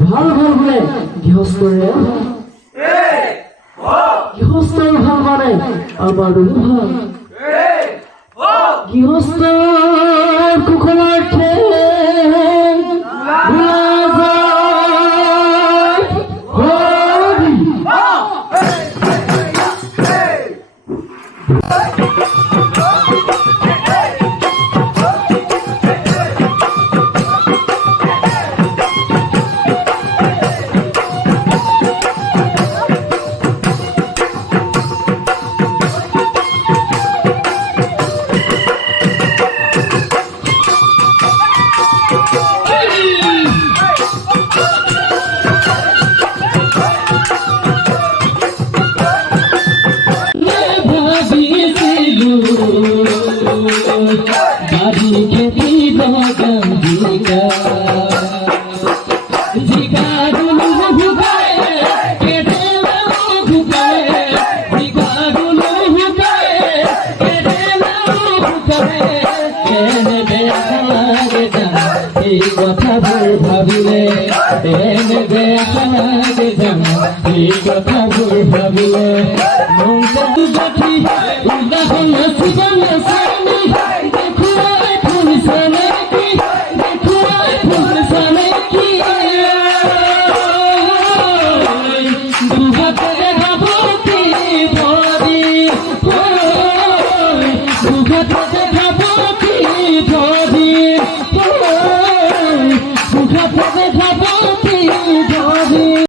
ভাল ভাল বলে গৃহস্থৰে গৃহস্থৰ ভাল মানে আমাৰো ভাল গৃহস্থৰ কুশলাৰ্থে কথাবোৰ ভাবিলে এনে বেয়া লাগে জানো এই কথাবোৰ ভাবিলে মন